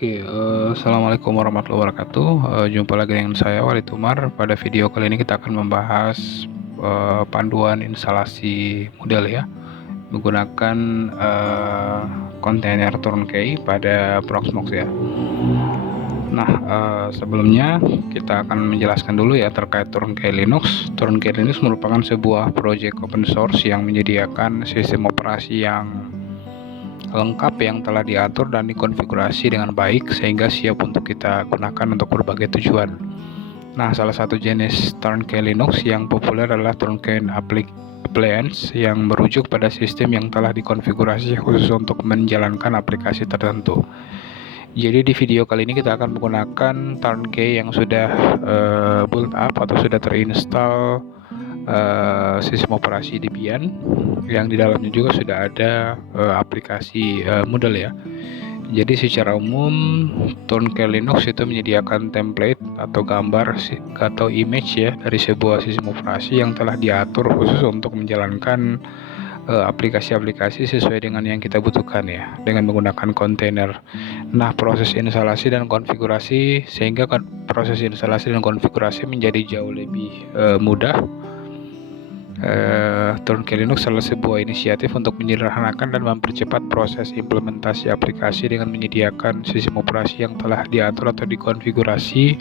Assalamualaikum warahmatullahi wabarakatuh. Jumpa lagi dengan saya Walid Umar. Pada video kali ini kita akan membahas panduan instalasi model ya, menggunakan kontainer turnkey pada Proxmox ya. Nah, sebelumnya kita akan menjelaskan dulu ya terkait turnkey Linux. Turnkey Linux merupakan sebuah proyek open source yang menyediakan sistem operasi yang lengkap yang telah diatur dan dikonfigurasi dengan baik sehingga siap untuk kita gunakan untuk berbagai tujuan. Nah, salah satu jenis turnkey Linux yang populer adalah turnkey appliance yang merujuk pada sistem yang telah dikonfigurasi khusus untuk menjalankan aplikasi tertentu. Jadi di video kali ini kita akan menggunakan turnkey yang sudah build up atau sudah terinstall sistem operasi Debian yang di dalamnya juga sudah ada aplikasi Moodle ya. Jadi secara umum turnkey Linux itu menyediakan template atau gambar atau image ya dari sebuah sistem operasi yang telah diatur khusus untuk menjalankan aplikasi-aplikasi sesuai dengan yang kita butuhkan ya, dengan menggunakan kontainer. Nah, proses instalasi dan konfigurasi sehingga proses instalasi dan konfigurasi menjadi jauh lebih mudah. Turnkey Linux adalah sebuah inisiatif untuk menyederhanakan dan mempercepat proses implementasi aplikasi dengan menyediakan sistem operasi yang telah diatur atau dikonfigurasi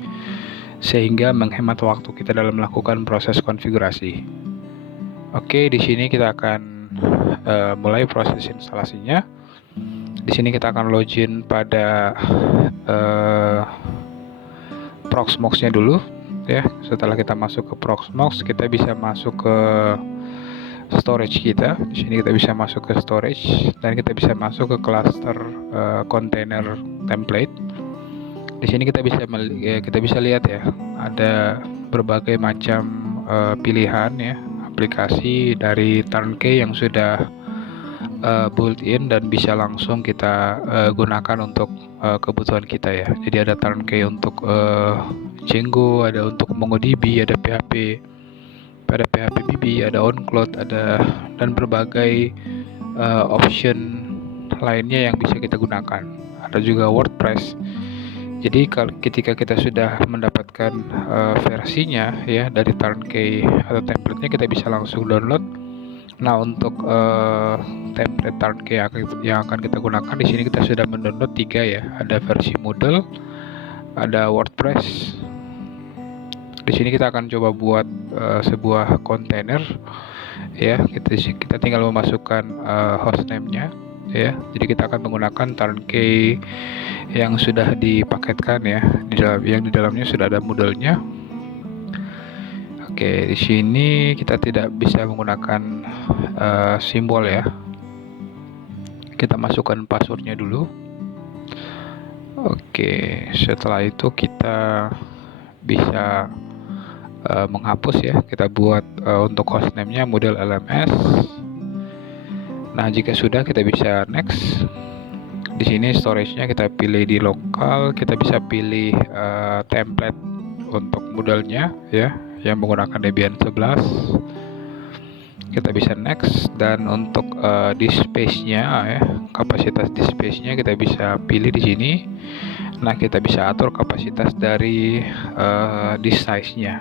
sehingga menghemat waktu kita dalam melakukan proses konfigurasi. Oke, di sini kita akan mulai proses instalasinya. Di sini kita akan login pada Proxmox-nya dulu ya. Setelah kita masuk ke Proxmox, kita bisa masuk ke storage kita. Di sini kita bisa masuk ke storage dan kita bisa masuk ke cluster container template. Di sini kita bisa lihat ya, ada berbagai macam pilihan ya aplikasi dari turnkey yang sudah built-in dan bisa langsung kita gunakan untuk kebutuhan kita ya. Jadi ada turnkey untuk Django, ada untuk MongoDB, ada PHP BB, ada OnCloud, ada dan berbagai option lainnya yang bisa kita gunakan. Ada juga WordPress. Jadi ketika kita sudah mendapatkan versinya ya dari turnkey atau template-nya, kita bisa langsung download. Nah, untuk template turnkey yang akan kita gunakan di sini kita sudah mendownload 3 ya. Ada versi Moodle, ada WordPress. Di sini kita akan coba buat sebuah kontainer ya. Kita tinggal memasukkan hostname-nya ya. Jadi kita akan menggunakan turnkey yang sudah dipaketkan ya. Yang di dalamnya sudah ada Moodle-nya. Oke, di sini kita tidak bisa menggunakan simbol ya. Kita masukkan passwordnya dulu. Oke, setelah itu kita bisa menghapus ya. Kita buat untuk hostname-nya Moodle LMS. Nah, jika sudah kita bisa next. Di sini storage-nya kita pilih di lokal. Kita bisa pilih template untuk Moodle-nya ya, yang menggunakan Debian 11. Kita bisa next, dan untuk disk space-nya ya, kapasitas disk space-nya kita bisa pilih di sini. Nah, kita bisa atur kapasitas dari disk size-nya.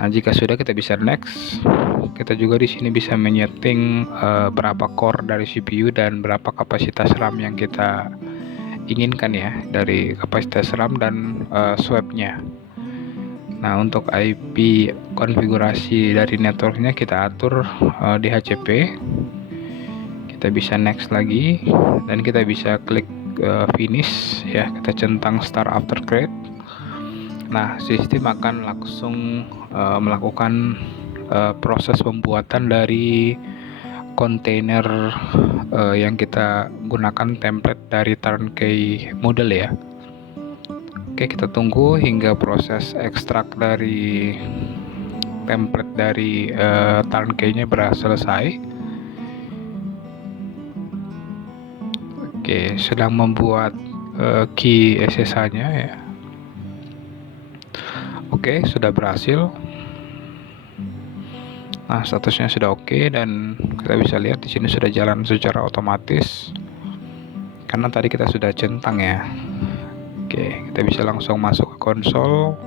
Nah, jika sudah kita bisa next. Kita juga di sini bisa menyeting berapa core dari CPU dan berapa kapasitas RAM yang kita inginkan ya, dari kapasitas RAM dan swap-nya. Nah, untuk IP konfigurasi dari networknya kita atur di HCP. Kita bisa next lagi dan kita bisa klik finish ya. Kita centang start after create. Nah, sistem akan langsung melakukan proses pembuatan dari kontainer yang kita gunakan template dari turnkey model ya. Oke, kita tunggu hingga proses ekstrak dari template dari turnkey-nya selesai. Oke, sedang membuat key SSH-nya ya. Oke, sudah berhasil. Nah, statusnya sudah oke dan kita bisa lihat di sini sudah jalan secara otomatis. karena tadi kita sudah centang ya. Oke, kita bisa langsung masuk ke konsol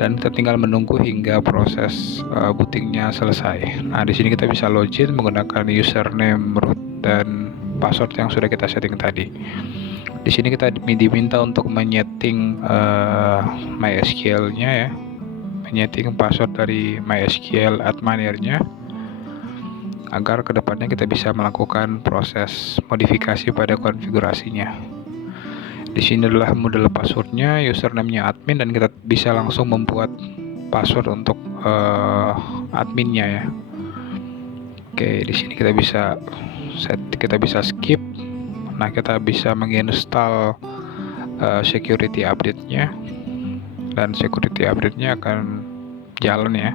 dan kita tinggal menunggu hingga proses bootingnya selesai. Nah, di sini kita bisa login menggunakan username, root, dan password yang sudah kita setting tadi. Di sini kita diminta untuk menyeting MySQL-nya ya, menyeting password dari MySQL adminnya, agar kedepannya kita bisa melakukan proses modifikasi pada konfigurasinya. Di sini adalah model passwordnya, username-nya admin, dan kita bisa langsung membuat password untuk adminnya ya. Oke, di sini kita bisa skip. Nah, kita bisa menginstal security update-nya, dan security update-nya akan jalan ya.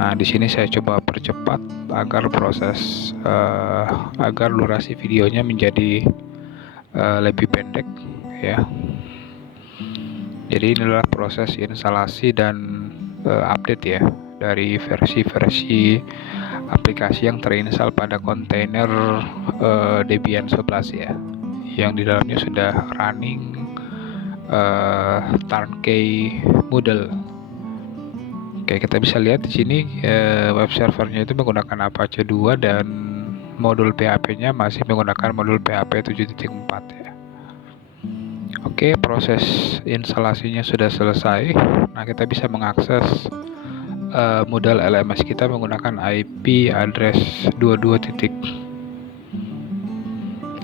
Nah, di sini saya coba percepat agar agar durasi videonya menjadi lebih pendek ya. Jadi inilah proses instalasi dan update ya dari versi-versi aplikasi yang terinstall pada kontainer Debian 11 ya, yang di dalamnya sudah running turnkey model. Oke, kita bisa lihat di sini web servernya itu menggunakan Apache 2 dan modul PHP-nya masih menggunakan modul PHP 7.4 ya. Oke, proses instalasinya sudah selesai. Nah, kita bisa mengakses modal LMS kita menggunakan IP address 22.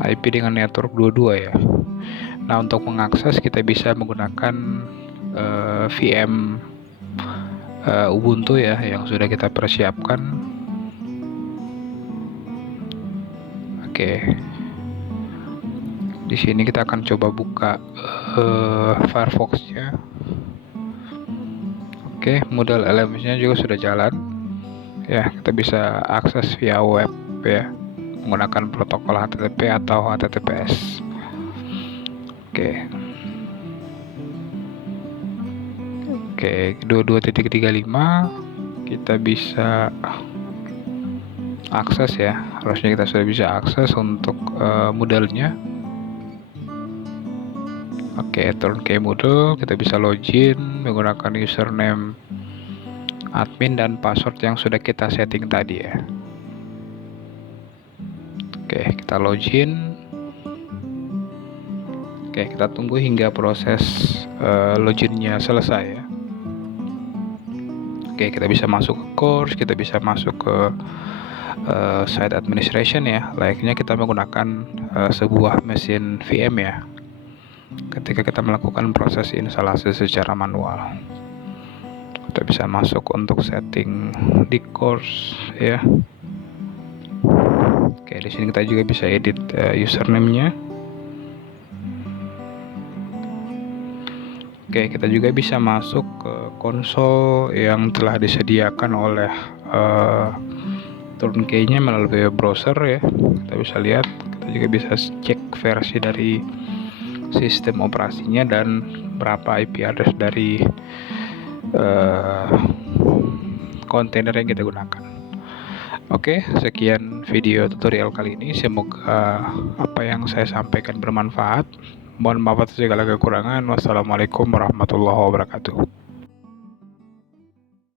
IP dengan network 22 ya. Nah, untuk mengakses kita bisa menggunakan VM Ubuntu ya yang sudah kita persiapkan. Oke, di sini kita akan coba buka Firefox-nya. Oke, modal LMS-nya juga sudah jalan. Ya, kita bisa akses via web ya, menggunakan protokol HTTP atau HTTPS. Oke. Oke, 22.35 kita bisa akses ya, harusnya kita sudah bisa akses untuk modelnya. Oke, turnkey model, kita bisa login menggunakan username admin dan password yang sudah kita setting tadi ya. Oke, kita login. Oke, kita tunggu hingga proses loginnya selesai ya. Oke, kita bisa masuk ke course, kita bisa masuk ke site administration ya, layaknya kita menggunakan sebuah mesin VM ya, ketika kita melakukan proses instalasi secara manual. Kita bisa masuk untuk setting di course ya. Oke, di sini kita juga bisa edit username-nya. Oke, kita juga bisa masuk ke konsol yang telah disediakan oleh turnkey-nya melalui web browser ya. Kita bisa lihat, kita juga bisa cek versi dari sistem operasinya dan berapa IP address dari kontainer yang kita gunakan. Oke, sekian video tutorial kali ini. Semoga apa yang saya sampaikan bermanfaat. Mohon maaf atas segala kekurangan. Wassalamualaikum warahmatullahi wabarakatuh.